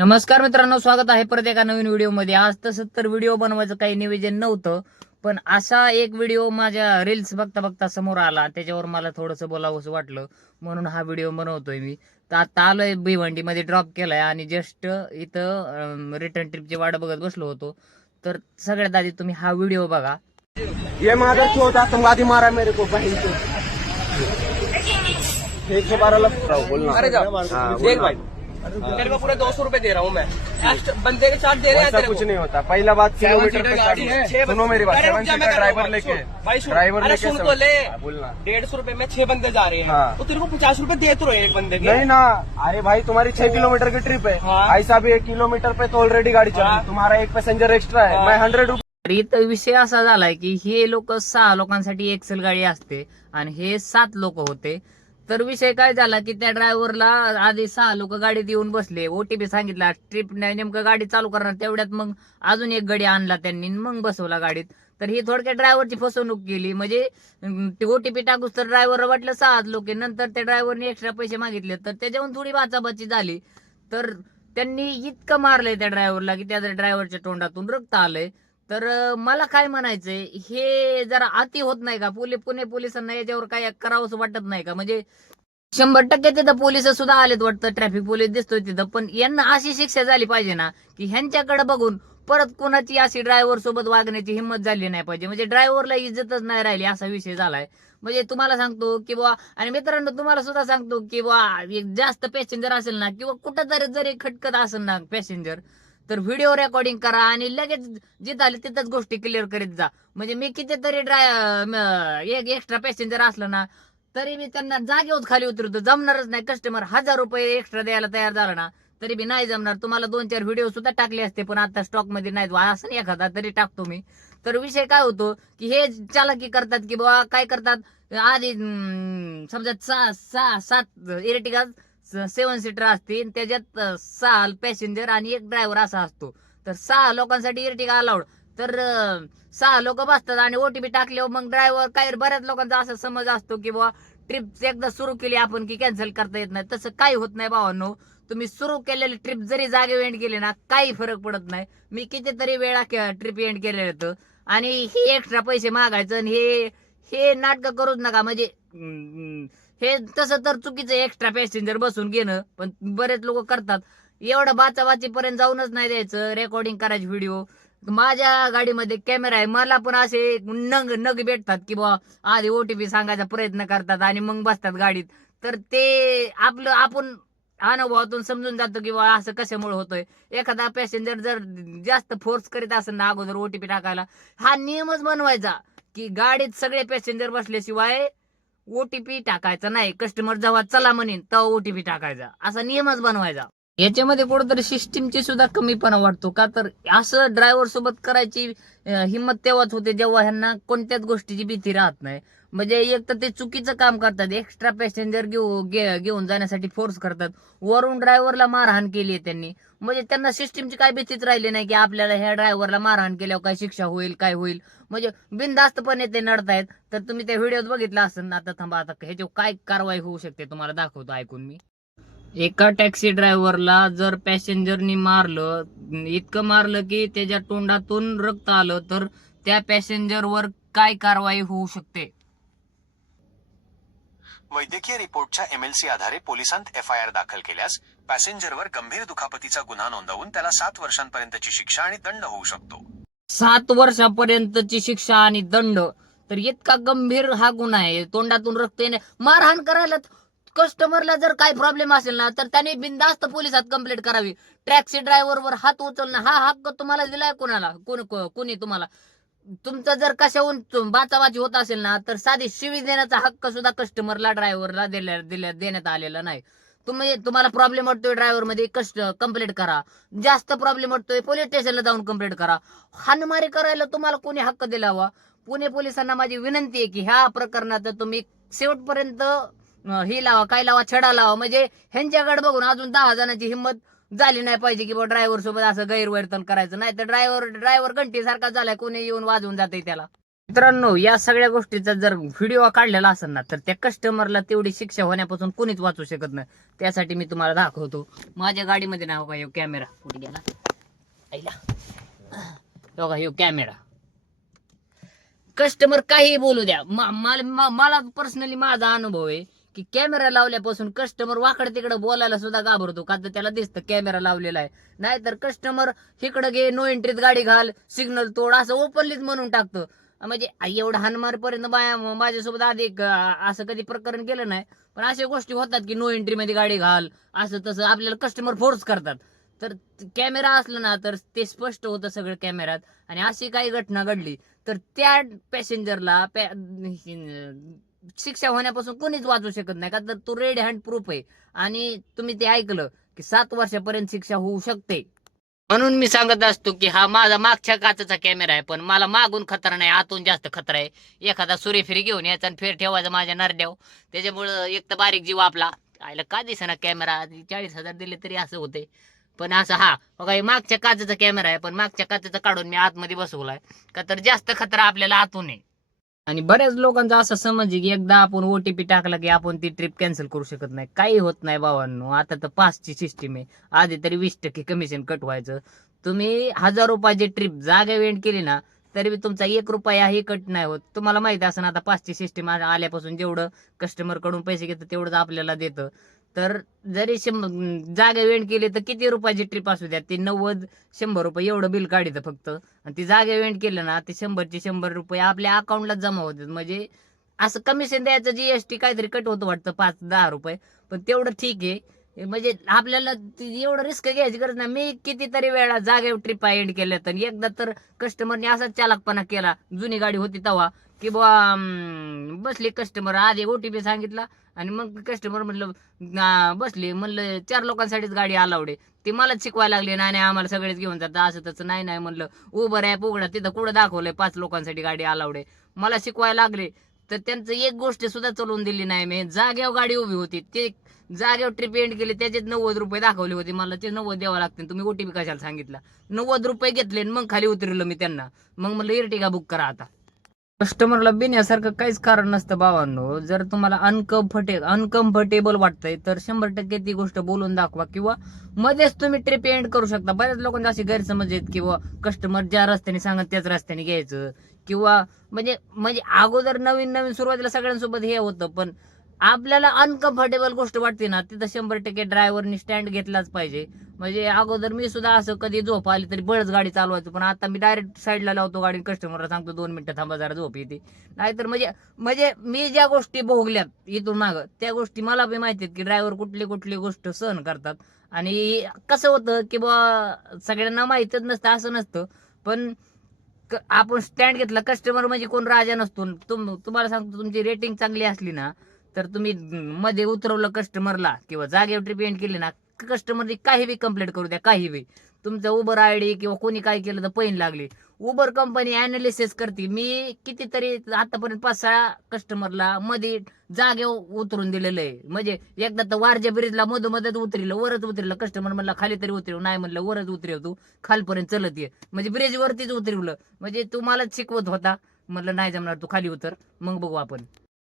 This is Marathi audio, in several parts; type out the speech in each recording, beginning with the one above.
नमस्कार मित्रांनो, स्वागत आहे परत एका नवीन व्हिडिओमध्ये। आज तसं तर व्हिडिओ बनवायचं काही नियोजन नव्हतं, पण असा एक व्हिडिओ माझ्या रील्स बघता बघता समोर आला, त्याच्यावर मला थोडंसं बोलावंसं वाटलं म्हणून हा व्हिडिओ बनवतोय मी। तर आता आलोय भिवंडीमध्ये, ड्रॉप केलाय आणि जस्ट इथं रिटर्न ट्रिपची वाट बघत बसलो होतो। तर सगळ्यात आधी तुम्ही हा व्हिडिओ बघा। ये मादर चौथ आतंकवादी मारा मेरे को बहन को 112 लग बोलना। अरे जाओ देख भाई, तेरे को पूरे 200 रुपए दे रहा हूँ मैं। बंदे के साथ दे रहे हैं ऐसा तेरे कुछ को। नहीं होता। पहला बात किलोमीटर पे गाड़ी है, गाड़ी सुनो मेरी बात। अरे 7 रुक जा, मैं सीटर कर रहा हूँ, ड्राइवर लेके सुन। भाई सुन, ड्राइवर अरे लेके सुन तो ले। बोलना 150 रुपए में 6 बंदे जा रहे हैं। हाँ। तो तेरे को 50 रुपए दे तो रहे हैं एक बंदे के। नहीं ना, अरे भाई तुम्हारी 6 किलोमीटर की ट्रिप है। हाँ। ऐसा भी 1 किलोमीटर पे तो ऑलरेडी गाड़ी चल रही है। तुम्हारा एक पैसेंजर एक्स्ट्रा है। हाँ। मैं 100 रुपये। तर इथं विषय असा झालाय की हे लोक 6 लोकांसाठी एक्सेल गाडी असते आणि हे 7 लोक होते। तर विषय काय झाला की त्या ड्रायव्हरला आधी 6 लोक गाडीत येऊन बसले, ओटीपी सांगितला, ट्रिप नेमकं गाडी चालू करणार तेवढ्यात मग अजून एक गाडी आणला त्यांनी, मग बसवला गाडीत। तर ही थोडक्यात ड्रायव्हरची फसवणूक केली, म्हणजे ते ओटीपी टाकूस तर ड्रायव्हर वाटलं 6 लोक आहे, नंतर त्या ड्रायव्हरने एक्स्ट्रा पैसे मागितले, तर त्याच्याहून थोडी बाचाबाची झाली। तर त्यांनी इतकं मारलंय त्या ड्रायव्हरला की त्या ड्रायव्हरच्या तोंडातून रक्त आलंय। तर मला काय म्हणायचंय, हे जरा अति होत नाही का? पुणे पोलिसांना याच्यावर काय करावंसं वाटत नाही का? म्हणजे 100% तिथं पोलिस सुद्धा आलेत वाटतं, ट्रॅफिक पोलीस दिसतोय तिथं, पण यांना अशी शिक्षा झाली पाहिजे ना की ह्यांच्याकडे बघून परत कोणाची अशी ड्रायव्हर सोबत वागण्याची हिंमत झाली नाही पाहिजे। म्हणजे ड्रायव्हरला इज्जतच नाही राहिली, असा विषय झालाय। म्हणजे तुम्हाला सांगतो की बुवा, आणि मित्रांनो तुम्हाला सुद्धा सांगतो की बुवा, एक जास्त पॅसेंजर असेल ना किंवा कुठंतरी जरी खटकत असेल ना पॅसेंजर, तर व्हिडिओ रेकॉर्डिंग करा आणि लगेच जिथं आले तिथंच गोष्टी क्लिअर करीत जा। म्हणजे मी कितीतरी एक एक्स्ट्रा पॅसेंजर असलं ना तरी मी त्यांना जागेवर खाली उतरवतो, जमणारच नाही। कस्टमर 1000 रुपये एक्स्ट्रा द्यायला तयार झाला ना तरी बी नाही जमणार। तुम्हाला 2-4 व्हिडिओ सुद्धा टाकले असते, पण आता स्टॉक मध्ये नाहीत, असं नाही एखादा तरी टाकतो मी। तर विषय काय होतो की हे चालाकी करतात की बाबा, काय करतात, आधी समजा 7 इर्टिगा 7 सीटर असते, त्याच्यात 6 पॅसेंजर आणि एक ड्रायव्हर असा असतो। तर 6 लोकांसाठी इर्टिगा अलाउड, तर 6 लोक बसतात आणि ओटीपी टाकल्यावर मग ड्रायव्हर, काय बऱ्याच लोकांचा असा समज असतो की बाबा ट्रिप एकदा सुरू केली आपण की कॅन्सल करता येत नाही। तसं काही होत नाही भावांनो। तुम्ही सुरू केलेली ट्रिप जरी जागे एंड केली ना काही फरक पडत नाही। मी कितीतरी वेळा ट्रिप एंड केलेलं होतं, आणि हे एक्स्ट्रा पैसे मागायचं आणि हे हे नाटक करूच नका। म्हणजे हे तसं तर चुकीचं एक्स्ट्रा पॅसेंजर बसून घेणं, पण बरेच लोक करतात। एवढं बाचाबाचीपर्यंत जाऊनच नाही द्यायचं, रेकॉर्डिंग करायची व्हिडिओ। माझ्या गाडीमध्ये कॅमेरा आहे, मला पण असे नग नग भेटतात की बा आधी ओटीपी सांगायचा प्रयत्न करतात आणि मग बसतात गाडीत। तर ते आपलं आपण अनुभवातून समजून जातो की बा असं कशामुळे होतोय। एखादा पॅसेंजर जर जास्त फोर्स करीत असेल ना अगोदर ओटीपी टाकायला, हा नियमच बनवायचा की गाडीत सगळे पॅसेंजर बसल्याशिवाय ओटीपी टाकायचा नाही। कस्टमर जेव्हा चला म्हणेन तेव्हा ओटीपी टाकायचा, असा नियमच बनवायचा। याच्यामध्ये कुठेतरी सिस्टीमची सुद्धा कमीपणा वाटतो का? तर असं ड्रायव्हर सोबत करायची हिंमत तेव्हाच होते जेव्हा ह्यांना कोणत्याच गोष्टीची भीती राहत नाही। म्हणजे एक तर ते चुकीचं काम करतात, एक्स्ट्रा पॅसेंजर घेऊन जाण्यासाठी फोर्स करतात, वरून ड्रायव्हरला मारहाण केली आहे त्यांनी। म्हणजे त्यांना सिस्टीमची काय भीतीच राहिली नाही की आपल्याला ह्या ड्रायव्हरला मारहाण केल्यावर काय शिक्षा होईल, काय होईल। म्हणजे बिनधास्तपणे ते नडतायत। तर तुम्ही त्या व्हिडिओत बघितला असेल ना, आता थांबा, आता ह्याच्यावर काय कारवाई होऊ शकते तुम्हाला दाखवतो ऐकून मी। एका टॅक्सी ड्रायव्हरला जर पॅसेंजरनी मारलं, इतकं मारलं की त्याच्या तोंडातून रक्त आलं, तर त्या पॅसेंजरवर काय कारवाई होऊ शकते? वैद्यकीय रिपोर्टच्या एमएलसी आधारे पोलिसांत एफआयआर दाखल केल्यास पॅसेंजरवर गंभीर दुखापतीचा गुन्हा नोंदवून त्याला 7 वर्षांपर्यंतची शिक्षा आणि दंड होऊ शकतो। 7 वर्षापर्यंतची शिक्षा आणि दंड, तर इतका गंभीर हा गुन्हा आहे। तोंडातून रक्त येणे, मारहाण करायला कस्टमरला जर काही प्रॉब्लेम असेल ना तर त्याने बिनधास्त पोलिसात कंप्लेंट करावी। टॅक्सी ड्रायव्हरवर हात उचलणं हा हक्क तुम्हाला दिलाय कोणाला? कोणी तुम्हाला? तुमचं जर कशाहून बाचाबाची होत असेल ना तर साधी शिवी देण्याचा हक्क सुद्धा कस्टमरला ड्रायव्हरला देण्यात आलेला नाही। तुम्हाला प्रॉब्लेम वाटतोय ड्रायव्हर मध्ये, कंप्लेंट करा। जास्त प्रॉब्लेम वाटतोय पोलीस स्टेशनला जाऊन कंप्लेंट करा। हाणमारी करायला तुम्हाला कोणी हक्क दिलावा? पुणे पोलिसांना माझी विनंती आहे की ह्या प्रकरणात तुम्ही शेवटपर्यंत ही लावा, काय लावा, छडा लावा। म्हणजे ह्यांच्याकडे बघून अजून 10 जणांची हिंमत झाली नाही पाहिजे की ड्रायव्हर सोबत असं गैरवर्तन करायचं। नाही तर ड्रायव्हर घंटी सारखा झालाय, कोणी येऊन वाजवून जाते त्याला। मित्रांनो, या सगळ्या गोष्टीचा जर व्हिडिओ काढलेला असेल ना, तर त्या कस्टमरला तेवढी शिक्षा होण्यापासून कोणीच वाचू शकत नाही. त्यासाठी मी तुम्हाला दाखवतो. माझ्या गाडीमध्ये नाव का कॅमेरा कुठे गेला बघा, ह्यो कॅमेरा. कस्टमर काही बोलू द्या, मला पर्सनली माझा अनुभव आहे की कॅमेरा लावल्यापासून कस्टमर वाकड तिकडे बोलायला सुद्धा घाबरतो, का तर त्याला दिसतं कॅमेरा लावलेला आहे. नाहीतर कस्टमर इकडे गे, नो एंट्रीत गाडी घाल, सिग्नल तोड, असं ओपनलीच म्हणून टाकतं. म्हणजे एवढं हानमारपर्यंत माझ्यासोबत आधी असं कधी प्रकरण केलं नाही, पण अशा गोष्टी होतात की नो एंट्री मध्ये गाडी घाल, असं तसं आपल्याला कस्टमर फोर्स करतात. तर कॅमेरा असलं ना तर ते स्पष्ट होतं सगळं कॅमेऱ्यात. आणि अशी काही घटना घडली तर त्या पॅसेंजरला शिक्षा होण्यापासून कोणीच वाचू शकत नाही, का तर तो रेड हँड प्रूफ आहे. आणि तुम्ही ते ऐकलं की 7 वर्षापर्यंत शिक्षा होऊ शकते. म्हणून मी सांगत असतो की हा माझा मागच्या काचेचा कॅमेरा आहे, पण मला मागून खतरा नाही, आतून जास्त खतरा आहे. एखादा सुरेफिरी घेऊन यायचा आणि फेर ठेवायचा माझ्या नरड्याव. त्याच्यामुळं एक तर बारीक जीव आपला आयला का दिसेना कॅमेरा, 40,000 दिले तरी असं होते. पण असं हा बघा, हे मागच्या काचेचा कॅमेरा आहे, पण मागच्या काचेचा काढून मी आतमध्ये बसवलाय, का तर जास्त खतरा आपल्याला आतून आहे. आणि बऱ्याच लोकांचा असं समज आहे की एकदा आपण ओटीपी टाकला की आपण ती ट्रिप कॅन्सल करू शकत नाही. काही होत नाही भावांनो, आता तर पासची सिस्टीम आहे. आधी तरी 20% कमिशन कट व्हायचं. तुम्ही 1000 रुपयाची ट्रिप जागा वेंट केली ना, तरी तुमचा 1 रुपयाही कट नाही होत. तुम्हाला माहिती असं ना, आता पासची सिस्टीम आल्यापासून जेवढं कस्टमर कडून पैसे घेतं तेवढंच आपल्याला देतं. तर जरी जागा वेंट केली तर किती रुपयाची ट्रिप असू द्या, ती 90-100 रुपये एवढं बिल काढितं फक्त. आणि ती जागा वेंट केलं ना, ते 100 रुपये आपल्या अकाउंटला जमा होतात. म्हणजे असं कमिशन द्यायचं, जीएसटी काहीतरी कट होतं वाटतं 5-10 रुपये, पण तेवढं ठीक आहे. म्हणजे आपल्याला एवढं रिस्क घ्यायची गरज नाही. मी कितीतरी वेळा जागेवर ट्रिप एंड केल्या, तर एकदा तर कस्टमरने असाच चालाकपणा केला, जुनी गाडी होती तेव्हा, की बुवा बसले कस्टमर, आधी ओटीपी सांगितला आणि मग कस्टमर म्हणलं बसले, म्हणलं 4 लोकांसाठीच गाडी अलाउड आहे. ते मलाच शिकवायला लागले, नाही नाही आम्हाला सगळेच घेऊन जातात असं तसं. नाही नाही म्हणलं, उबर ॲप उघडा, तिथं कुठं दाखवलंय 5 लोकांसाठी गाडी अलाउड आहे. मला शिकवायला लागले, तर त्यांचं एक गोष्ट सुद्धा चालवून दिली नाही मी. जागेवर गाडी उभी होती, ते जागेवर ट्रिप एंड केली, त्याच्यात 90 रुपये दाखवले होते. मला ते 90 द्यावं लागते, तुम्ही ओटीपी कशाला सांगितला. 90 रुपये घेतले मग खाली उतरलं मी त्यांना. मग म्हणलं इर्टिगा बुक करा आता. कस्टमरला बिन्यासारखं काहीच कारण नसतं भावांनो. जर तुम्हाला अनकम्फर्टेबल वाटतंय तर 100% ती गोष्ट बोलून दाखवा, किंवा मध्येच तुम्ही ट्रिप एंड करू शकता. बऱ्याच लोकांचे असे गैरसमज आहेत किंवा कस्टमर ज्या रस्त्याने सांगत त्याच रस्त्याने घ्यायचं, किंवा म्हणजे म्हणजे अगोदर नवीन सुरुवातीला सगळ्यांसोबत हे होतं, पण आपल्याला अनकम्फर्टेबल गोष्ट वाटते ना, तिथं 100% ड्रायव्हरनी स्टँड घेतलाच पाहिजे. म्हणजे अगोदर मी सुद्धा असं कधी झोप आली तरी बळच गाडी चालवायचो, पण आता मी डायरेक्ट साईडला लावतो गाडी, कस्टमरला सांगतो 2 मिनिटं थांबा जरा झोप येते. नाहीतर म्हणजे म्हणजे मी ज्या गोष्टी भोगल्यात इथून मागं, त्या गोष्टी मला बी माहिती आहेत की ड्रायव्हर कुठली गोष्ट सहन करतात. आणि कसं होतं की बा सगळ्यांना माहितच नसतं असं नसतं, पण आपण स्टँड घेतला, कस्टमर म्हणजे कोण राजा नसतो. तुम्हाला सांगतो, तुमची रेटिंग चांगली असली ना, तर तुम्ही मध्ये उतरवलं कस्टमरला किंवा जागेवर ट्रिप एंड केली ना, कस्टमरने काही बी कंप्लेंट करू द्या, काही बी तुमचं उबर आयडी किंवा कोणी काय केलं तर पैन लागली, उबर कंपनी अनालिसिस करते. मी कितीतरी आतापर्यंत 5-6 कस्टमरला मध्ये जागेवर उतरून दिलेलं आहे. म्हणजे एकदा तर वारजा ब्रिजला मधोमधच उतरलं, वरच उतरलं. कस्टमर म्हणला खाली तरी उतरव, नाही म्हणलं वरच उतरव, तू खालपर्यंत चलत ये. म्हणजे ब्रिज वरतीच उतरवलं. म्हणजे तुम्हालाच शिकवत होता. म्हणलं नाही जमणार, तू खाली उतर, मग बघू आपण.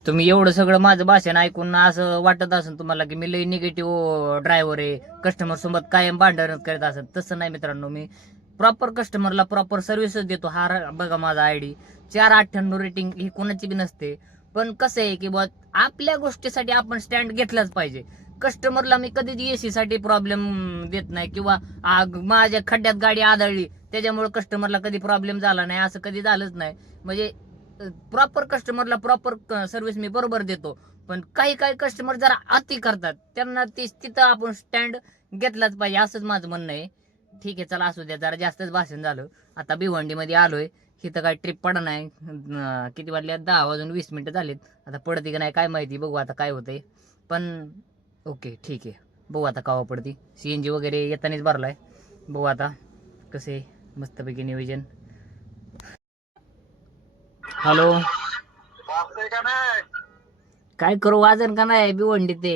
तुम्ही एवढं सगळं माझं भाषण ऐकून असं वाटत असेल तुम्हाला की मी लई निगेटिव्ह ड्रायव्हर आहे, कस्टमर सोबत कायम भांडण करत असेल. तसं नाही मित्रांनो, मी प्रॉपर कस्टमरला प्रॉपर सर्व्हिसच देतो. हा बघा माझा आयडी 498 रेटिंग ही कोणाची बी नसते. पण कसं आहे की आपल्या गोष्टीसाठी आपण स्टँड घेतलाच पाहिजे. कस्टमरला मी कधीच एसी साठी प्रॉब्लेम देत नाही, किंवा माझ्या खड्ड्यात गाडी आदळली त्याच्यामुळे कस्टमरला कधी प्रॉब्लेम झाला नाही, असं कधी झालंच नाही. म्हणजे प्रॉपर कस्टमरला प्रॉपर सर्व्हिस मी बरोबर देतो. पण काही कस्टमर जरा अति करतात, त्यांना तिथं आपण स्टँड घेतलाच पाहिजे, असंच माझं म्हणणं आहे. ठीक आहे, चला असू द्या, जरा जास्तच भाषण झालं. आता भिवंडीमध्ये आलोय, इथं काय ट्रिप पडा नाही. किती वाजले, 10 वाजून 20 मिनिटं झालीत. आता पडते का नाही काय माहिती, बघू आता काय होतंय. पण ओके ठीक आहे, बघू आता कावा पडती. CNG वगैरे येतानाच भरलाय, बघू आता कसे मस्तपैकी नियोजन. हॅलो, काय करू, वाजन का नाही भिवंडी ते.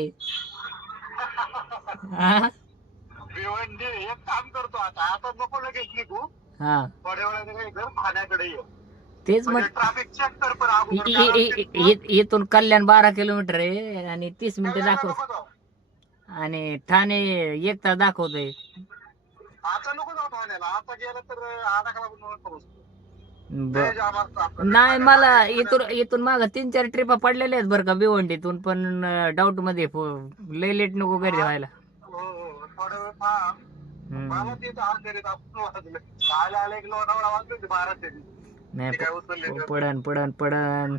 भिवंडी एक काम करतो, आता नको लगेच निघू, हा थोड्या वेळाने काय कर, ठाण्याकडे ये. तेच मग म्हणजे ट्रॅफिक चेक कर पण अगोदर, कारण ते इथून कल्याण 12 किलोमीटर आहे आणि 30 मिनिटं कल्याणला दाखव नको जाऊ. आणि ठाणे 1 तास दाखवतोय. आता नको जाऊ ठाण्याला, आता गेलं तर आधा कलापूर पोहोचतो. बर लय जाम असतं आपल्याकडे नाही ठाण्याला. मला एक इथून माग 3-4 ट्रिपा पडलेल्या आहेत बरं का भिवंडीतून, पण डाऊट मध्ये लय लेट नको घरी व्हायला. हो हो, थोडा वेळ थांब. मला हम्म. ते आज घरी आपण वाजले आले एक लोणावळा वाजले होते 12 ते. नाही ते काय उचलले तर. पडन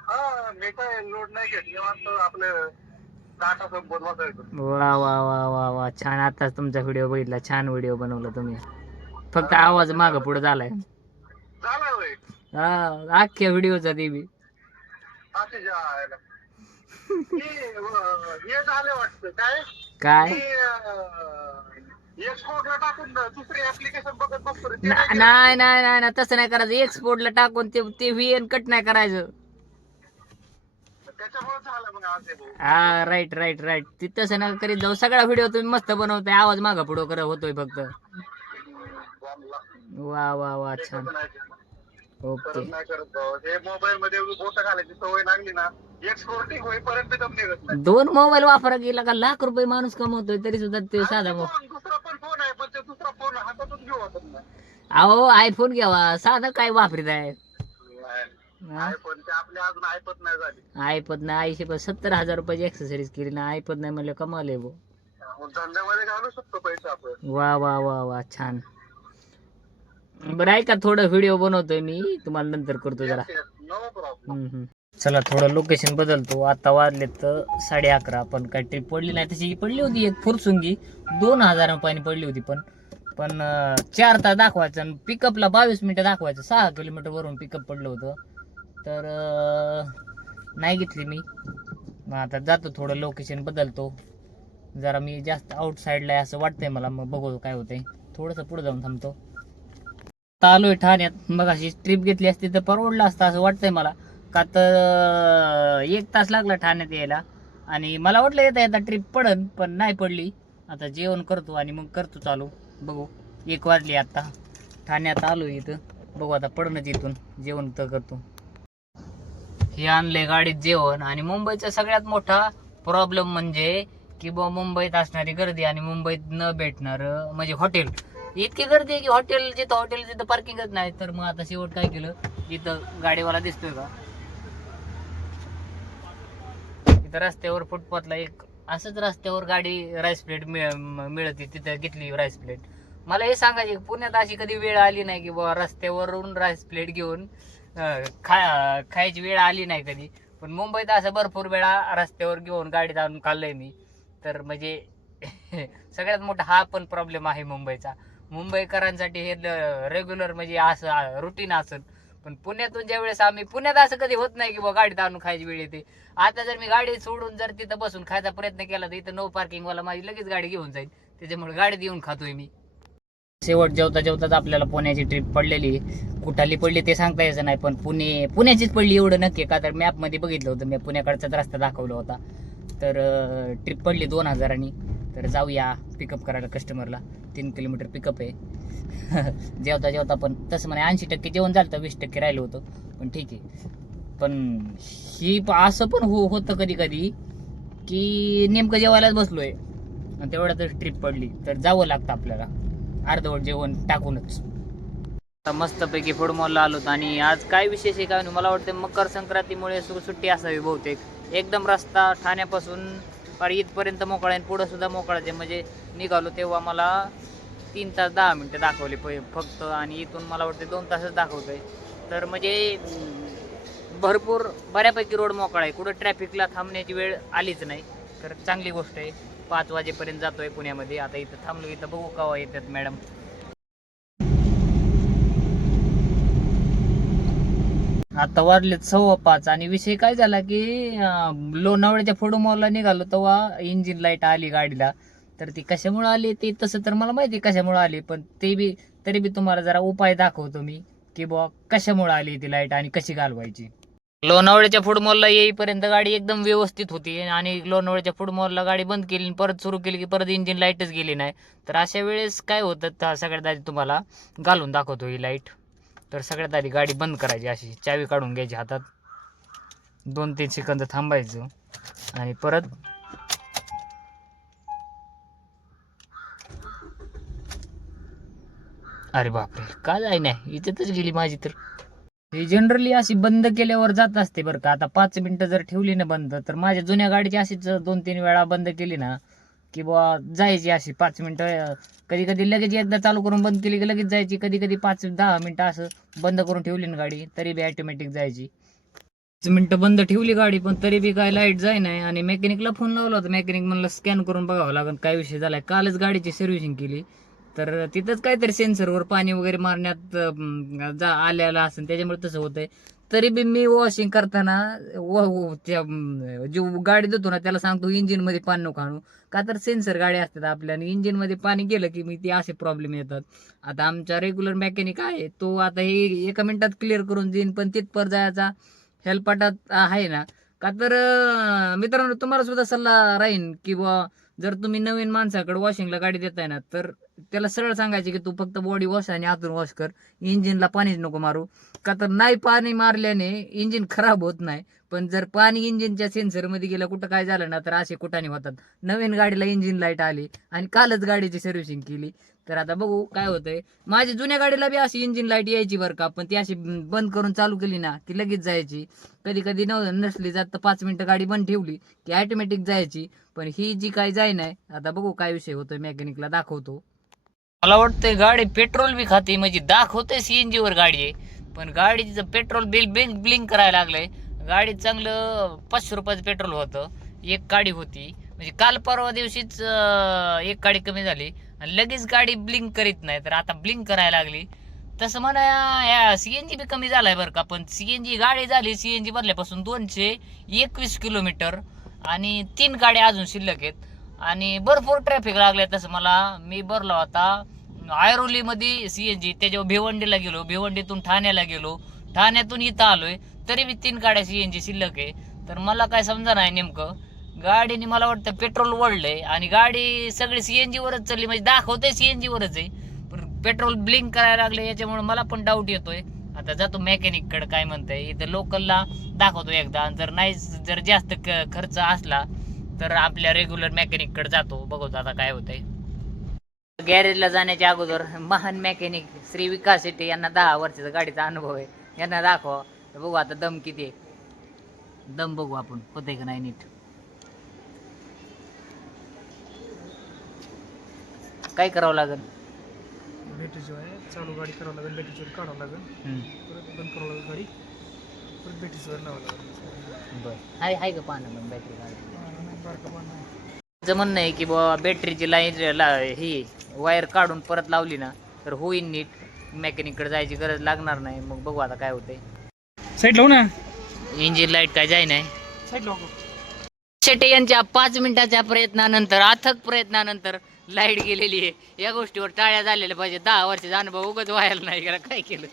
हा, मी काय लोड नाही घेत, निवांत आपलं टाटा संपत बसायचं. वा वा वा वा वा छान. आताच तुमचा व्हिडिओ बघितला, छान व्हिडिओ बनवला तुम्ही. फक्त आवाज माग पुढे झालाय. झालं होय. हा अख्ख्या व्हिडिओचा ते बी. आता जायला हे झालं वाटतं काय काय एक्सपोर्टला टाकून दुसरी ऍप्लिकेशन बघत बसतो रे. ते नाही नाही नाही नाही नाही तसं नाही करायचं. एक्सपोर्टला टाकून ते व्हीएन कट नाही करायचं. केलं. त्याच्यामुळे झालं मग आज हे भाऊ. हा राईट ती तसं नका करीत जाऊ. सगळा व्हिडिओ तुम्ही मस्त बनवताय, आवाज मागा पुढं करत होतोय फक्त. जमला. वा वा वा ते छान. कसं नाही करत. ओके करत नाही करत भाऊ. हे मोबाईल मध्ये बोट घालायची सवय लागली ना, एक्सपोर्टिंग होईपर्यंत दम निघत नाही. 2 मोबाईल वापरा गेला का ₹1,00,000 माणूस कमवतोय, तरी सुद्धा ते साधा आणि फोन, दुसरा पण फोन आहे, पण ते दुसरा फोन हातातून घेऊ वाटत नाही. अहो आयफोन घ्यावा, साधा काय वापरीत आहे. आयफोन ते आपले अजून ऐपत नाही झाली. ऐपत नाही. 70,000 रुपयाची एक्सरसाइज केली ना, ऐपत नाही म्हणलं कमाले भाऊ. मग धंद्यामध्ये घालू शकतो पैसे आपण. वा वा वा वा छान. बरं ऐका, थोडं व्हिडिओ बनवतोय मी, तुम्हाला नंतर करतो जरा. No problem. चला थोडं लोकेशन बदलतो. आता वाजले तर 11:30. पण काय ट्रिप पडली नाही, तशी पडली होती एक फुरसुंगी 2,000 रुपयाने पडली होती. पण 4 तास दाखवायचं आणि पिकअपला 22 मिनिटं दाखवायचं. 6 किलोमीटर वरून पिकअप पडलं होतं. तर नाही घेतली मी. मग आता जातो, थोडं लोकेशन बदलतो. जरा मी जास्त आउटसाईडला आहे असं वाटतंय मला. मग बघू काय होतंय. थोडंसं पुढे जाऊन थांबतो. आलोय ठाण्यात. मग अशी ट्रिप घेतली असती तर परवडलं असतं असं वाटतंय मला. का तर 1 तास लागला ठाण्यात यायला आणि मला वाटलं येता ट्रिप पडन, पण नाही पडली. आता जेवण करतो आणि मग करतो चालू. बघू 1 वाजली आता. ठाण्यात आलो इथं. बघू आता पडणंच इथून. जेवण तर करतो. हे आणलंय गाडीत जेवण. आणि मुंबईचा सगळ्यात मोठा प्रॉब्लेम म्हणजे की मुंबईत असणारी गर्दी आणि मुंबईत न भेटणार म्हणजे हॉटेल. इतकी गर्दी आहे की हॉटेल जिथं पार्किंगच नाही. तर मग आता शेवट काय केलं, इथं गाडीवाला दिसतोय का, इथं रस्त्यावर फुटपाथला एक असंच रस्त्यावर गाडी राईस प्लेट मिळते, तिथं घेतली राईस प्लेट. मला हे सांगायचे पुण्यात अशी कधी वेळ आली नाही की बाबा रस्त्यावरून राईस प्लेट घेऊन खायची वेळ आली नाही कधी. पण मुंबईत असं भरपूर वेळा रस्त्यावर घेऊन गाडीत आणून खाल्लंय मी. तर म्हणजे सगळ्यात मोठा हा पण प्रॉब्लेम आहे मुंबईचा. मुंबईकरांसाठी हे रेग्युलर म्हणजे असं रुटीन असेल. पण पुण्यातून ज्या वेळेस आम्ही पुण्यात असं कधी होत नाही की बाबा गाडीत आणून खायची वेळ येते. आता जर मी गाडी सोडून जर तिथं बसून खायचा प्रयत्न केला तर इथं नो पार्किंग वाला माझी लगेच गाडी घेऊन जाईल. त्याच्यामुळे गाडीत येऊन खातोय मी. शेवट जेवताच आपल्याला पुण्याची ट्रिप पडलेली. कुठाली पडली ते सांगता यायचं नाही, पण पुण्याचीच पडली एवढं नक्की. का तर मॅपमध्ये बघितलं होतं मी, पुण्याकडचाच रस्ता दाखवला होता. तर ट्रिप पडली 2,000. तर जाऊया पिकअप करायला कस्टमरला. 3 किलोमीटर पिकअप आहे. जेवता पण तसं म्हणे 80% जेवण झालं तर 20% राहिलं होतं. पण ठीक आहे. पण ही असं पण होतं कधी कधी की नेमकं जेवायलाच बसलोय आणि तेवढ्यातच ट्रिप पडली. तर जावं लागतं आपल्याला अर्धवट जेवण टाकूनच. मस्तपैकी फूड मॉलला आलो. आणि आज काय विशेष आहे काय नाही, मला वाटतं मकर संक्रांतीमुळे सुट्टी असावी बहुतेक. एकदम रस्ता ठाण्यापासून इथपर्यंत मोकळा आहे, पुढं सुद्धा मोकळाच आहे. म्हणजे निघालो तेव्हा मला 3 तास 10 मिनिटं दाखवली फक्त, आणि इथून मला वाटतं 2 तासच दाखवतोय. तर म्हणजे भरपूर बऱ्यापैकी रोड मोकळा आहे. कुठं ट्रॅफिकला थांबण्याची वेळ आलीच नाही. तर चांगली गोष्ट आहे. 5 वाजेपर्यंत जातोय पुण्यामध्ये. आता इथं थांबलो, इथं बघू केव्हा येतात मॅडम. आता वाजलेत 5:15. आणि विषय काय झाला की लोणावळ्याच्या फूड मॉलला निघालो तेव्हा इंजिन लाईट आली गाडीला. तर ती कशामुळे आली ते तसं तर मला माहिती कशामुळे आली, पण तरी बी तुम्हाला जरा उपाय दाखवतो मी की बुवा कशामुळे आली ती लाईट आणि कशी घालवायची. लोणावळ्याच्या फूड मॉलला येईपर्यंत गाडी एकदम व्यवस्थित होती आणि लोणावळ्याच्या फूड मॉलला गाडी बंद केली, परत सुरू केली की परत इंजिन लाईटच गेली नाही. तर अशा वेळेस काय होतं, सगळ्यात आधी तुम्हाला घालून दाखवतो ही लाईट. तर सगळ्यात आधी गाडी बंद करायची, अशी चावी काढून घ्यायची हातात, 2-3 सेकंद थांबायचं आणि परत अरे बापरे का जाय नाही, इथेच गेली माझी. तर ही जनरली अशी बंद केल्यावर जात असते बरं का. आता 5 मिनिटं जर ठेवली ना बंद, तर माझ्या जुन्या गाडीची अशीच 2-3 वेळा बंद केली ना की बुवा जायची अशी 5 मिनिटं, कधी कधी लगेच एकदा चालू करून बंद केली की लगेच जायची, कधी कधी 5-10 मिनिटं असं बंद करून ठेवली ना गाडी तरी बी ऑटोमॅटिक जायची. 5 मिनिटं बंद ठेवली गाडी पण तरी बी काय लाईट जाय नाही. आणि मेकॅनिकला फोन लावला होता, मेकॅनिक म्हणलं स्कॅन करून बघावं लागेल काय विषय झालाय. कालच गाडीची सर्व्हिसिंग केली तर तिथंच काहीतरी सेन्सरवर पाणी वगैरे मारण्यात आलेलं असेल त्याच्यामुळे तसं होतंय. तरी बी मी वॉशिंग करताना त्या जो गाडी देतो ना त्याला सांगतो इंजिन मध्ये पाणी नको आणू, का तर सेन्सर गाडी असतात आपल्या आणि इंजिन मध्ये पाणी गेलं की मी ते असे प्रॉब्लेम येतात. आता आमचा रेग्युलर मेकॅनिक आहे तो आता हे 1 मिनिटात क्लिअर करून देईन, पण तिथपर जायचा हेल्पाटात आहे ना. का तर मित्रांनो तुम्हाला सुद्धा सल्ला राहीन की बुवा जर तुम्ही नवीन माणसाकडे वॉशिंगला गाडी देताय ना तर त्याला सरळ सांगायचे की तू फक्त बॉडी वॉश आणि आतून वॉश कर, इंजिनला पाणीच नको मारू. का तर नाही पाणी मारल्याने इंजिन खराब होत नाही, पण जर पाणी इंजिनच्या सेन्सरमध्ये गेलं कुठं काय झालं ना तर असे कुठाने होतात. नवीन गाडीला इंजिन लाईट आली आणि कालच गाडीची सर्व्हिसिंग केली, तर आता बघू काय होतंय. माझ्या जुन्या गाडीला बी अशी इंजिन लाईट यायची बरं का, पण ती अशी बंद करून चालू केली ना की लगेच जायची. कधी कधी नसली जात तर 5 मिनिटं गाडी बंद ठेवली की ऑटोमॅटिक जायची. पण ही जी काय जाय नाही, आता बघू काय विषय होतोय, मेकॅनिकला दाखवतो. मला वाटतंय गाडी पेट्रोल बी खाते, म्हणजे दाखवते सीएनजी वर गाडी आहे पण गाडीचं पेट्रोल ब्लिंक करायला लागलंय. गाडीत चांगलं 500 रुपयाचं पेट्रोल होतं, एक गाडी होती म्हणजे काल परवा दिवशीच एक गाडी कमी झाली आणि लगेच गाडी ब्लिंक करीत नाही, तर आता ब्लिंक करायला लागली. तसं म्हणा या सीएनजी बी कमी झालाय बरं का, पण सीएनजी गाडी झाली सीएनजी बदल्यापासून 221 किलोमीटर आणि 3 गाड्या अजून शिल्लक आहेत आणि भरपूर ट्रॅफिक लागले. तसं मला मी भरला होता ऐरोलीमध्ये सीएनजी, त्याच्यावर भिवंडीला गेलो, भिवंडीतून ठाण्याला गेलो, ठाण्यातून इथं आलोय तरी बी 3 गाड्या सीएनजी शिल्लक आहे. तर मला काय समजा नाही नेमकं, गाडीने मला वाटतं पेट्रोल वळलंय आणि गाडी सगळी सीएनजी वरच चालली, म्हणजे दाखवते सीएनजी वरच आहे पण पेट्रोल ब्लिंक करायला लागले. याच्यामुळे मला पण डाऊट येतोय. आता जातो मेकॅनिक कडे काय म्हणताय, इथं लोकलला दाखवतो एकदा, जर नाही जर जास्त खर्च असला तर आपल्या रेग्युलर मेकॅनिक कडे जातो, बघतो आता काय होतंय. गॅरेजला जाण्याच्या अगोदर महान मेकॅनिक श्री विकास शेट्टी यांना 10 वर्षाचा गाडीचा अनुभव आहे, यांना दाखवा. बघू आता दम किती आहे, दम बघू आपण होतंय का नाही नीट. काय करावं लागेल, बॅटरी जो आहे चालू गाडी करावं लागेल, बॅटरीवर काढावं लागेल, परत बंद करावं लागेल गाडी, परत बॅटरीवर लावावं लागेल. बरं आहे का पाहणं मग बॅटरी बारका पाहणं म्हणणं आहे की बाबा बॅटरीची लाईन ही वायर काढून परत लावली ना तर होईल नीट, मेकॅनिककडे जायची गरज लागणार नाही. मग बघू आता काय होतंय. साईड लावू ना, इंजिन लाईट काय जाय नाही. साईड लावू. शेट्टी यांच्या 5 मिनिटाच्या प्रयत्नानंतर, अथक प्रयत्नानंतर लाईट गेलेली आहे. या गोष्टीवर टाळ्या झालेल्या पाहिजे. 10 वर्षाचा अनुभव उगाच व्हायला नाही गेला. काय केलं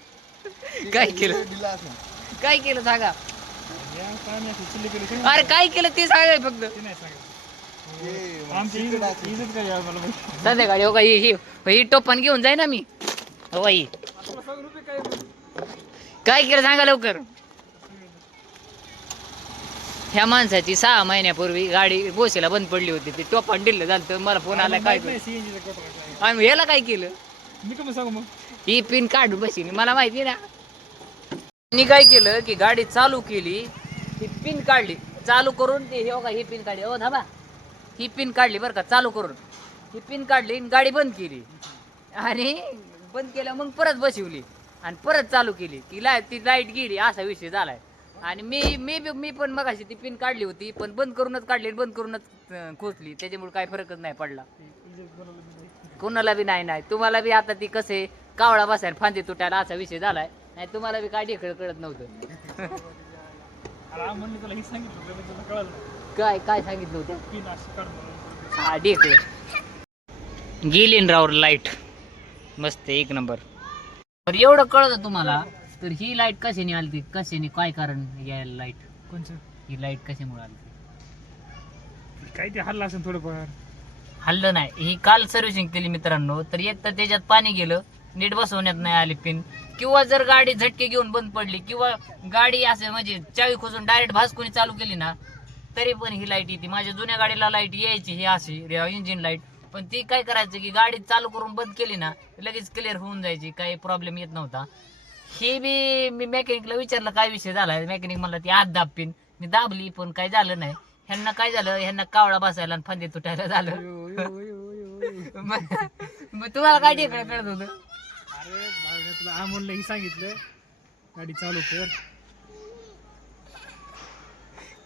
काय केलं सांगा, अरे काय केलं ते सांगाय फक्त. संध्याकाळी हो का ही टोपण घेऊन जाय ना मी, हो ही काय केलं सांगा लवकर. ह्या माणसाची 6 महिन्यापूर्वी गाडी बोसेला बंद पडली होती, ती टोपण दिलं झालं तर मला फोन आला काय आणि ह्याला काय केलं, मी कमी सांगू मग, ही पिन काढू बशी मला माहिती ना. मी काय केलं की गाडी चालू केली, ती पिन काढली, चालू करून ती हे बघा ही पिन काढली, हो धाबा ही पिन काढली बरं का, चालू करून ही पिन काढली गाडी बंद केली आणि बंद केल्या मग परत बसवली आणि परत चालू केली की ती लाईट गेली. असा विषय झालाय. आणि मी पण मगाशी ती पिन काढली होती पण बंद करूनच काढली, बंद करूनच खोचली, त्याच्यामुळे काय फरकच नाही पडला कोणाला बी. नाही तुम्हाला बी आता ती कसे कावळा बसायला फांदी तुटायला असा विषय झालाय, नाही तुम्हाला बी काय ढेकळ कळत नव्हतं. काय सांगितलं होतं, हा ढेकळ गेली रावर लाईट मस्त 1 नंबर. तर एवढं कळतं तुम्हाला, तर ही लाईट कशाने आली, कशाने काय कारण यायला लाईट, कोणचं ही लाईट कशामुळे आली, काय ते हल्ला असेल थोडंफार. हल्लं नाही. ही काल सर्व्हिसिंग केली मित्रांनो, तर एक तर त्याच्यात पाणी गेलं नीट बसवण्यात नाही आली पिन, किंवा जर गाडी झटके घेऊन बंद पडली, किंवा गाडी असं म्हणजे चावी खोसून डायरेक्ट भासकुनी चालू केली ना, तरी पण ही लाईट येते. माझ्या जुन्या गाडीला लाईट यायची ही अशी इंजिन लाईट, पण ती काय करायचं की गाडी चालू करून बंद केली ना लगेच क्लिअर होऊन जायची, काही प्रॉब्लेम येत नव्हता. हे बी मी मेकॅनिकला विचारलं काय विषय झाला. मेकॅनिक म्हणला ती आत दाब पिन. मी दाबली पण काय झालं नाही. ह्यांना काय झालं, ह्यांना कावळा बसायला आणि फांदे तुटायला झालं. मग तुम्हाला काय टेकडे कळत होतं? अरे भावड्या, तुला अमोललाही सांगितलं गाडी चालू कर.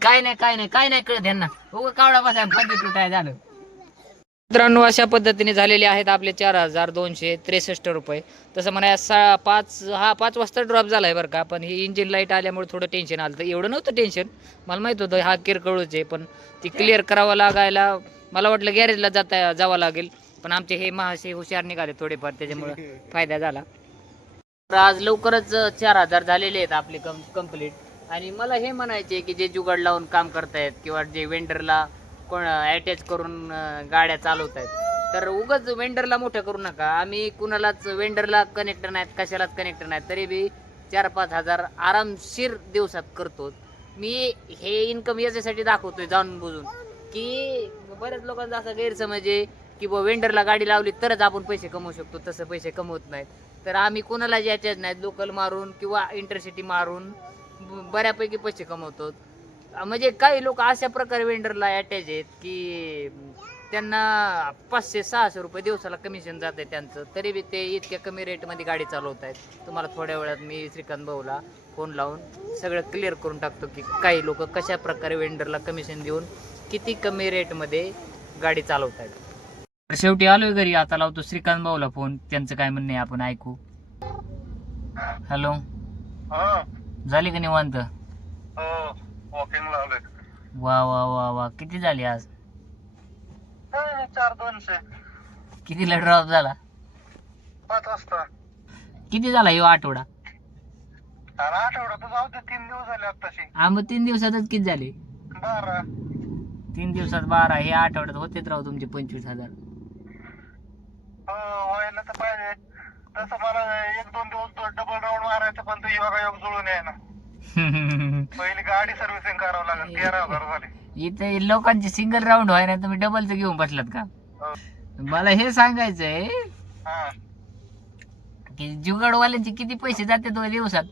काय नाही कळत ह्यांना. उगा कावळा बसायला फांदे तुटायला झालं. मित्रांनो, अशा पद्धतीने झालेले आहेत आपले 4263 रुपये. तसं म्हणा 5 वाजता ड्रॉप झालाय बरं का, पण ही इंजिन लाईट आल्यामुळे थोडं टेन्शन आलं. तर एवढं नव्हतं टेन्शन, मला माहित होतं हा किरकोळच आहे, पण ती क्लिअर करावं लागायला मला वाटलं गॅरेजला जावं लागेल, पण आमचे हे महाशय हुशार निघाले थोडेफार, त्याच्यामुळे फायदा झाला. तर आज लवकरच 4000 झालेले आहेत आपले कंप्लीट. आणि मला हे म्हणायचे की जे जुगाड लावून काम करतायत किंवा जे वेंडरला कोण अटॅच करून गाड्या चालवत आहेत, तर उगाच वेंडरला मोठं करू नका. आम्ही कुणालाच वेंडरला कनेक्टर नाहीत, कशालाच कनेक्टर नाहीत, तरी बी 4-5 हजार आरामशीर दिवसात करतो. मी हे इन्कम याच्यासाठी दाखवतोय जाणून बुजून, की बऱ्याच लोकांचा असा गैरसमज आहे की वेंडरला गाडी लावली तरच आपण पैसे कमवू शकतो. तसं पैसे कमवत नाहीत. तर आम्ही कुणाला जे अटॅच नाहीत, लोकल मारून किंवा इंटरसिटी मारून बऱ्यापैकी पैसे कमवतो. म्हणजे काही लोक अशा प्रकारे वेंडरला अटॅच आहेत की त्यांना 500-600 रुपये दिवसाला कमिशन जात आहे त्यांचं, तरी बी ते इतक्या कमी रेटमध्ये गाडी चालवत आहेत. तुम्हाला थोड्या वेळात मी श्रीकांत भाऊला फोन लावून सगळं क्लिअर करून टाकतो की काही लोक कशा प्रकारे वेंडरला कमिशन देऊन किती कमी रेटमध्ये गाडी चालवत आहेत. शेवटी आलोय घरी, आता लावतो श्रीकांत भाऊला फोन, त्यांचं काय म्हणणं आहे आपण ऐकू. हॅलो, झाली का निवांत? वॉकिंग लावले. वा वा वा वा, किती झाली आज? 4-200. कितीला ड्रॉप झाला? 5 वाजता. किती झाला ह्यो आठवडा? आठवडा तर जाऊ दे, 3 दिवस झाले आताशी. मग 3 दिवसातच किती झाले? 12. 3 दिवसात 12. हे आठवड्यात होतेच राव तुमचे 25,000. व्हायला तर पाहिजे. तसं मला 1-2 दिवस डबल राऊंड मारायचं, पण तो योगायोग जुळून आहे ना. पहिली गाडी सर्व्हिसिंग करावं लागेल. 13,000 झाली. इथे लोकांची सिंगल राऊंड व्हाय ना, तुम्ही डबलच घेऊन बसलात का? मला हे सांगायचंय की जुगाडवाल्यांचे किती पैसे जाते दोन दिवसात?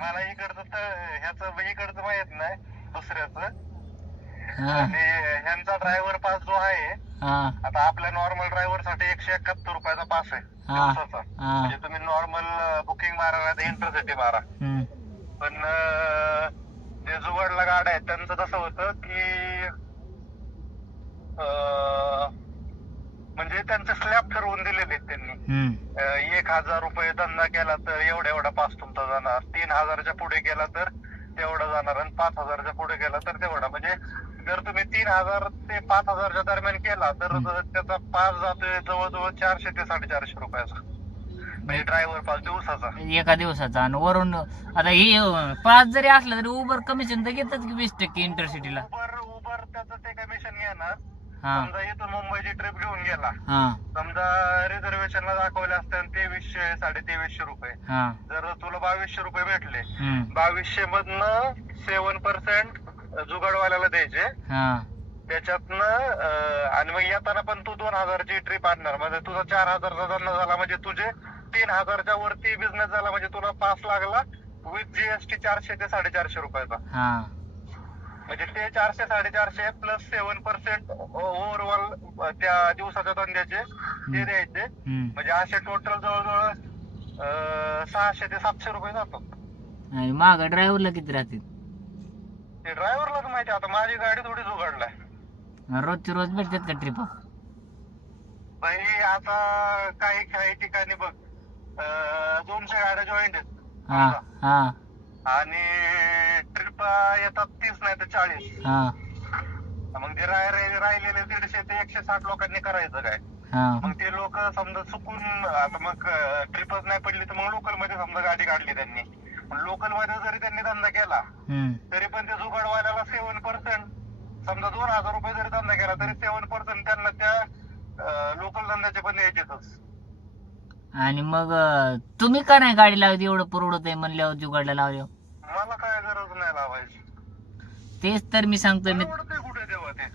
मला इकडचं तर ह्याचं इकडचं माहित नाही, दुसऱ्याचं. हा आणि ह्यांचा ड्रायव्हर पास जो आहे, हा आता आपल्या नॉर्मल ड्रायव्हर साठी 171 रुपयाचा पास आहे दिवसाचा. हा. म्हणजे तुम्ही नॉर्मल बुकिंग मारा नाही इंटरसिटी मारा. पण जे जुगाडला गाड्या आहेत त्यांचं कसं होतं की म्हणजे त्यांचे स्लॅब ठरवून दिलेले आहेत त्यांनी. 1,000 रुपये धंदा केला तर एवढा पास तुमचा जाणार, 3,000च्या पुढे गेला तर तेवढा जाणार, आणि 5,000च्या पुढे गेला तर तेवढा. म्हणजे जर तुम्ही 3,000 ते 5,000च्या दरम्यान केला तर त्याचा पास जातोय जवळजवळ 400 ते 450 रुपयाचा, म्हणजे ड्रायव्हर पास दिवसाचा, एका दिवसाचा. आणि वरून आता हे 5 जरी असलं तरी उबर कमिशन तर घेतात की 20% इंटरसिटीला. उबर त्याचं ते कमिशन घेणार. हा समजा इथून मुंबईची ट्रिप घेऊन गेला, हा समजा रिझर्वेशनला दाखवले असते 2300-2350 रुपये. हा जर तुला 2200 रुपये भेटले, हम्म 2200 मधनं 7% जुगाडवाल्याला द्यायचे हा त्याच्यातनं. आणि मग येताना पण तू 2,000ची ट्रिप आणणार, म्हणजे तुझा 4,000चा धंदा झाला, म्हणजे तुझे 3,000च्या वरती बिझनेस झाला, म्हणजे तुला पास लागला विथ जीएसटी 400 ते 450 रुपयाचा. हा म्हणजे ते 400-450 प्लस 7% ओव्हरऑल त्या दिवसाच्या धंद्याचे ते द्यायचे. म्हणजे असे टोटल जवळजवळ 600 ते 700 रुपये जातात. आणि माग ड्रायव्हरला किती राहतील? ते ड्रायव्हरलाच माहिती. आता माझी गाडी थोडी जुगाडलाय. रोजचे रोज भेटतात का ट्रिप? भाई आता काही ठिकाणी बघ 200 गाड्या जॉईंट आहेत. हा हा आणि ट्रिप येतात 30 नाही तर 40. हा मग ते राहिलेले 150 ते 160 लोकांनी करायचं काय? हा मग ते लोक समजा चुकून, आता मग ट्रिपच नाही पडली तर मग लोकल मध्ये समजा गाडी काढली त्यांनी, लोकल मध्ये जरी त्यांनी धंदा केला तरी पण ते जुगाडवाल्याला 7%, समजा 2,000 रुपये जरी धंदा केला तरी 7% त्यांना त्या लोकल धंद्याचे पण यायचेच. आणि मग तुम्ही का नाही गाडी लावली? एवढं परवडत आहे म्हणल्यावर जुगाडला लावल्यावर. मला काय गरज नाही लावायची. तेच तर मी सांगतोय परवडतंय कुठे तेव्हा ते.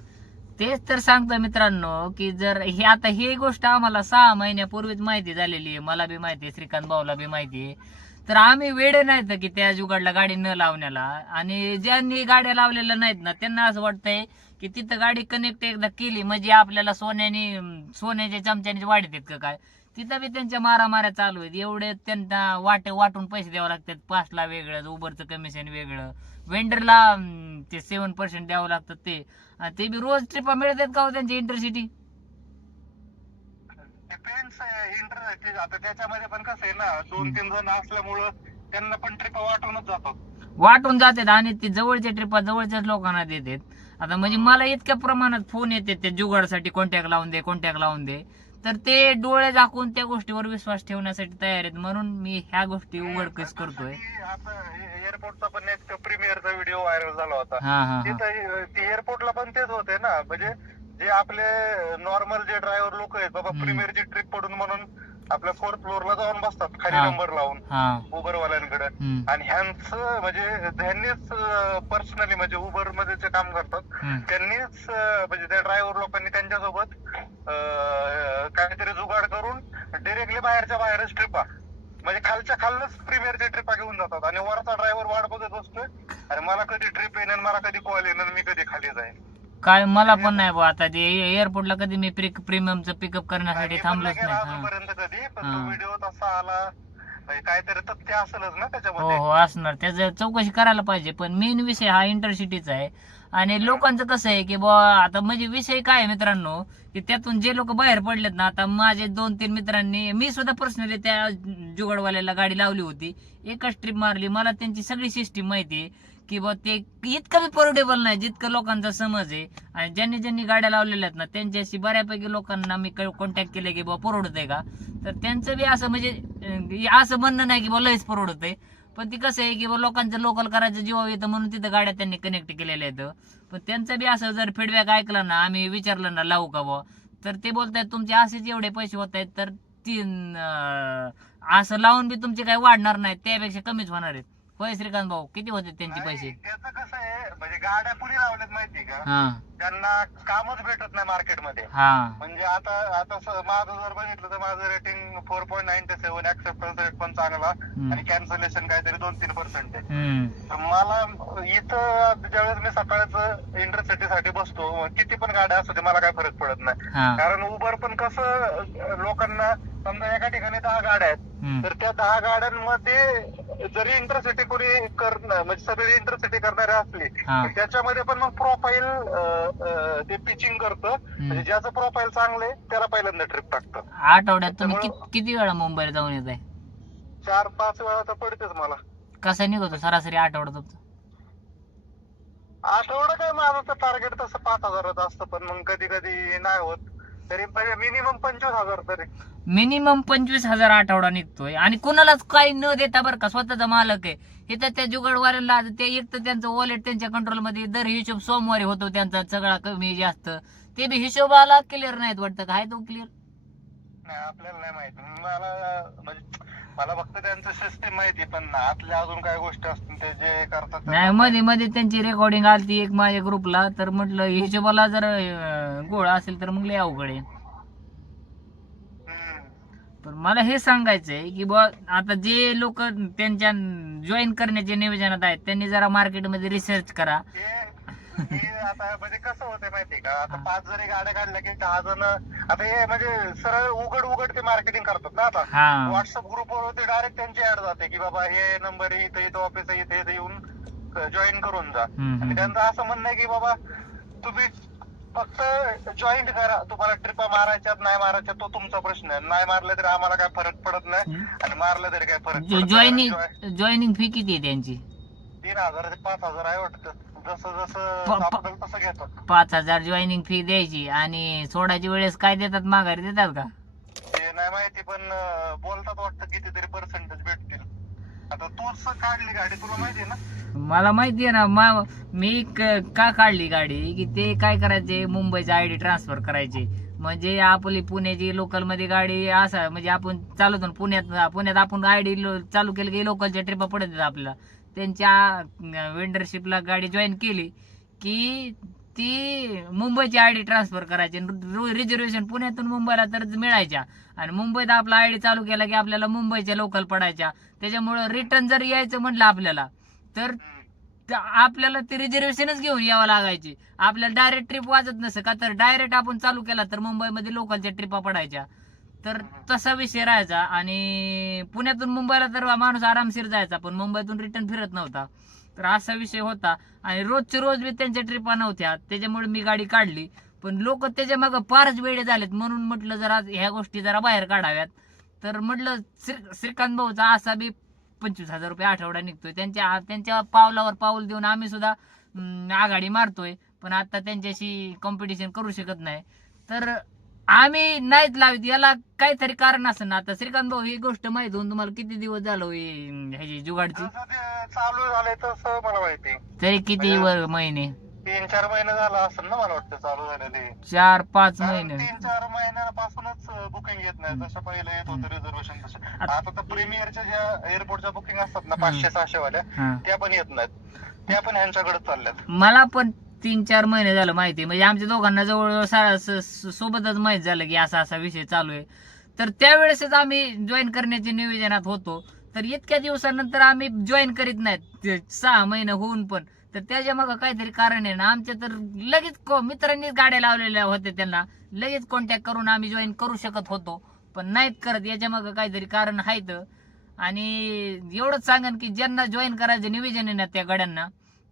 तेच तर सांगतो मित्रांनो की जर हे आता ही गोष्ट आम्हाला 6 महिन्यापूर्वीच माहिती झालेली आहे, मला बी माहिती आहे, श्रीकांत भाऊला बी माहिती आहे, तर आम्ही वेडे नाहीत की त्या जुगाडला गाडी न लावण्याला. आणि ज्यांनी गाड्या लावलेल्या नाहीत ना त्यांना असं वाटतंय की तिथं गाडी कनेक्ट एकदा केली म्हणजे आपल्याला सोन्याच्या चमच्याने वाढत आहेत का काय. तिथं बी त्यांच्या मारामाऱ्या चालू आहेत. एवढे त्यांना वाटून पैसे द्यावे लागतात. 5ला वेगळं, उबरचं कमिशन वेगळं, वेंडरला ते 7% द्यावं लागतं ते बी रोज ट्रिपा मिळतात का हो त्यांची इंटरसिटी? Depends internet. आता त्याच्यामध्ये पण कसं आहे ना, 2-3 जण असल्यामुळं त्यांना पण ट्रिपा वाटूनच जातात. वाटून जातात आणि ते जवळच्या ट्रिपा जवळच्याच लोकांना देतात. आता म्हणजे मला इतक्या प्रमाणात फोन येते त्या जुगाडसाठी, कॉन्टॅक्ट लावून दे, तर ते डोळे झाकून त्या गोष्टीवर विश्वास ठेवण्यासाठी तयार आहेत. म्हणून मी ह्या गोष्टी उघडकीस करतोय. आता एअरपोर्टचा पण एक प्रीमियरचा व्हिडिओ व्हायरल झाला होता. हा तिथं एअरपोर्टला पण तेच होते ना, म्हणजे जे आपले नॉर्मल जे ड्रायव्हर लोक आहेत बाबा, प्रीमियरची ट्रिप पडून म्हणून आपल्या 4th फ्लोअरला जाऊन बसतात खाली नंबर लावून उबरवाल्यांकडे. आणि ह्यांचं म्हणजे ह्यांनीच पर्सनली म्हणजे उबर मध्ये जे काम करतात त्यांनीच म्हणजे त्या ड्रायव्हर लोकांनी त्यांच्यासोबत काहीतरी जुगाड करून डिरेक्टली बाहेरच्या बाहेरच ट्रिपा, म्हणजे खालच्या खालच प्रीमियरच्या ट्रिपा घेऊन जातात. आणि वरचा ड्रायव्हर वाट बघत असतोय, आणि मला कधी ट्रिप येणार, मला कधी कॉल येणार, मी कधी खाली जाईल. काय मला पण नाही बा. आता ते एअरपोर्टला कधी मी प्रीमियमचं पिकअप करण्यासाठी थांबलोच नाही. अजूनपर्यंत कधी, पण तो व्हिडिओ तसा आला, म्हणजे काहीतरी तथ्य असेलच ना हो त्याच्यामध्ये. हो असणार. त्याचं चौकशी करायला पाहिजे. पण मेन विषय हा इंटरसिटीचा आहे. आणि लोकांचं कसं आहे की आता म्हणजे विषय काय आहे मित्रांनो, की त्यातून जे लोक बाहेर पडलेत ना, आता माझे 2-3 मित्रांनी, मी सुद्धा पर्सनली त्या जुगाडवाल्याला गाडी लावली होती, एकच ट्रिप मारली. मला त्यांची सगळी सिस्टीम माहिती आहे की बा ते इतकं बी परवडेबल नाही जितकं लोकांचा समज आहे. आणि ज्यांनी गाड्या लावलेल्या आहेत ना त्यांच्याशी बऱ्यापैकी लोकांना मी कॉन्टॅक्ट केले की बा परवडत आहे का, तर त्यांचं बी असं म्हणजे असं म्हणणं नाही की बा लयच परवडत आहे. पण ती कसं आहे की बा लोकांचं लोकल करायचं जीवा येतं म्हणून तिथं गाड्या त्यांनी कनेक्ट केलेल्या आहेत. पण त्यांचं बी असं जर फीडबॅक ऐकला ना, आम्ही विचारलं ना लावू का बा, तर ते बोलतायत तुमचे असेच एवढे पैसे होत आहेत, तर असं लावून बी तुमचे काही वाढणार नाहीत, त्यापेक्षा कमीच होणार आहेत. होय श्रीकांत भाऊ, किती होते त्यांचे पैसे? त्याचं कसं आहे, म्हणजे गाड्या कुणी लावल्यात माहिती का, त्यांना कामच भेटत नाही मार्केटमध्ये. म्हणजे आता माझं जर बघितलं तर माझं रेटिंग 4.97, ऍक्सेप्टन्स रेट पण चांगला, आणि कॅन्सलेशन काहीतरी 2-3% आहे. तर मला इथं ज्यावेळेस मी सकाळचं इंटरसिटी साठी बसतो, किती पण गाड्या असू दे मला काय फरक पडत नाही. कारण उबर पण कसं, लोकांना समजा एका ठिकाणी 10 गाड्या आहेत, तर त्या 10 गाड्यांमध्ये जरी इंटरसिटी कोणी म्हणजे सगळी इंटरसिटी करणारे असली, त्याच्यामध्ये पण मग प्रोफाईल ते पिचिंग करतं. म्हणजे ज्याचं प्रोफाईल चांगले त्याला पहिल्यांदा ट्रिप टाकतं. आठवड्यात तुम्ही किती वेळा मुंबईला जाऊन येत आहे? 4-5 वेळा तर पडतेच मला. कसं निघतो सरासरी आठवडा तुमचं? आठवडा काय माझं तर टार्गेट तसं 5,000 असतं, पण मग कधी कधी नाही होत. तरी मिनिमम 25,000 तरी. मिनिमम 25,000 आठवडा निघतोय. आणि कुणालाच काही न देता बरं का, स्वतःचा मालक आहे हे. तर त्या जुगाडवाल्याला ते एक तर त्यांचं वॉलेट त्यांच्या कंट्रोलमध्ये, दर हिशोब सोमवारी होतो त्यांचा सगळा कमी जास्त, ते बी हिशोबाला क्लिअर नाहीत वाटतं. काय तो क्लिअर नाही, आपल्याला नाही माहिती. मला फक्त त्यांचं सिस्टीम माहिती, पण आतल्या अजून काय गोष्टी असतील ते जे करतात. नाही, मध्ये त्यांची रेकॉर्डिंग आलती एक माझ्या ग्रुपला, तर म्हटलं हिशोबाला जर गोळा असेल तर मग लय अवघड आहे. पण मला हे सांगायचंय की बा आता जे लोक त्यांच्या जॉईन करण्याचे नियोजनात आहेत त्यांनी जरा मार्केटमध्ये रिसर्च करा. आता म्हणजे कसं होतं माहितीये का, आता 5 जरी गाड्या काढल्या की 10 जण आता हे म्हणजे सरळ उघड ते मार्केटिंग करतात ना. आता व्हॉट्सअप ग्रुपवर ते डायरेक्ट त्यांची ऍड जाते की बाबा हे नंबर इथं ऑफिस आहे, इथे येऊन जॉईन करून जा. आणि त्यांचं असं म्हणणं आहे की बाबा तुम्ही फक्त जॉईंट करा, तुम्हाला ट्रिपा मारायच्यात नाही मारायच्या तो तुमचा प्रश्न आहे. नाही मारलं तरी आम्हाला काय फरक पडत नाही, आणि मारलं तरी काय फरक पडत नाही. जॉईनिंग फी किती आहे त्यांची? 3,000 ते 5,000 आहे वाटतं, जसं सापडेल तसं घेतात. 5,000 जॉईनिंग फी द्यायची, आणि सोडायची वेळेस काय देतात, माघारी देतात का ते नाही माहिती, पण बोलतात वाटतं कितीतरी पर्सेंटेज भेटतील. आता तूच काढली गाडी, तुला माहिती आहे ना? मला माहिती आहे ना. मी का काढली गाडी की ते काय करायचे, मुंबईचे आयडी ट्रान्सफर करायचे, म्हणजे आपली पुण्याची लोकलमध्ये गाडी असा म्हणजे आपण चालवतो ना, पुण्यात आपण गाडी चालू केलं की लोकलच्या ट्रिपा पडत आहेत आपल्याला. त्यांच्या वेंडरशिपला गाडी जॉईन केली की ती मुंबईची आयडी ट्रान्सफर करायची, रिझर्वेशन पुण्यातून मुंबईला तर मिळायच्या, आणि मुंबईत आपला आयडी चालू केला की आपल्याला मुंबईच्या लोकल पडायच्या. त्याच्यामुळं रिटर्न जर यायचं म्हटलं आपल्याला तर आपल्याला ती रिझर्वेशनच घेऊन यावं लागायची. आपल्याला डायरेक्ट ट्रिप वाजत नसं का, तर डायरेक्ट आपण चालू केला तर मुंबईमध्ये लोकलच्या ट्रिपा पडायच्या. तर तसा विषय राहायचा. आणि पुण्यातून मुंबईला तर माणूस आरामशीर जायचा, पण मुंबईतून रिटर्न फिरत नव्हता. तर असा विषय होता. आणि रोजचे रोज बी त्यांच्या ट्रिपा नव्हत्या, त्याच्यामुळे मी गाडी काढली. पण लोक त्याच्या मागं फारच वेळे झालेत, म्हणून म्हटलं जरा ह्या गोष्टी जरा बाहेर काढाव्यात. तर म्हटलं श्रीकांत भाऊचा असा बी 25,000 रुपये आठवडा निघतोय. त्यांच्या पावलावर पाऊल देऊन आम्ही सुद्धा आघाडी मारतोय, पण आता त्यांच्याशी कॉम्पिटिशन करू शकत नाही. तर आम्ही नाहीत लावित, याला काहीतरी कारण असेल ना. आता श्रीकांत भाऊ ही गोष्ट माहित होऊन तुम्हाला किती दिवस झालं ह्याची जुगाडची? जसं ते चालू झालंय तसं मला माहिती. तरी किती महिने? 3-4 महिने झाला असेल ना, मला वाटतं चालू झालेले. 4-5 महिने. 3-4 महिन्यापासूनच बुकिंग येत नाही. जसं पहिलं येत होतं रिझर्वेशन तसं. आता तर प्रीमियरच्या ज्या एअरपोर्टच्या बुकिंग असतात ना 500-600 वाल्या, त्या पण येत नाहीत. त्या पण ह्यांच्याकडे चालल्यात. मला पण 3-4 महिने झालं माहिती, म्हणजे आमच्या दोघांना जवळजवळ सोबतच माहित झालं की असा असा विषय चालू आहे. तर त्यावेळेसच आम्ही जॉईन करण्याच्या नियोजनात होतो. तर इतक्या दिवसानंतर आम्ही जॉईन करीत नाहीत 6 महिने होऊन पण. तर त्याच्या मग काहीतरी कारण आहे ना. आमच्या तर लगेच मित्रांनीच गाड्या लावलेल्या होत्या, त्यांना लगेच कॉन्टॅक्ट करून आम्ही जॉईन करू शकत होतो, पण नाहीत करत. याच्या मग काहीतरी कारण आहेत. आणि एवढंच सांगन की ज्यांना जॉईन करायचं नियोजन आहे ना त्या गाड्यांना,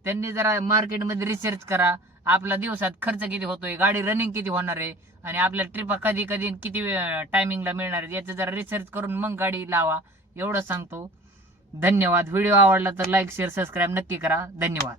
त्यांनी जरा मार्केटमध्ये रिसर्च करा. आपला दिवसात खर्च किती होतोय, गाडी रनिंग किती होणार आहे, आणि आपल्या ट्रिपा कधी कधी किती टायमिंगला मिळणार आहे, याचं जरा रिसर्च करून मग गाडी लावा. एवढं सांगतो. धन्यवाद. व्हिडिओ आवडला तर लाईक शेअर सबस्क्राईब नक्की करा. धन्यवाद.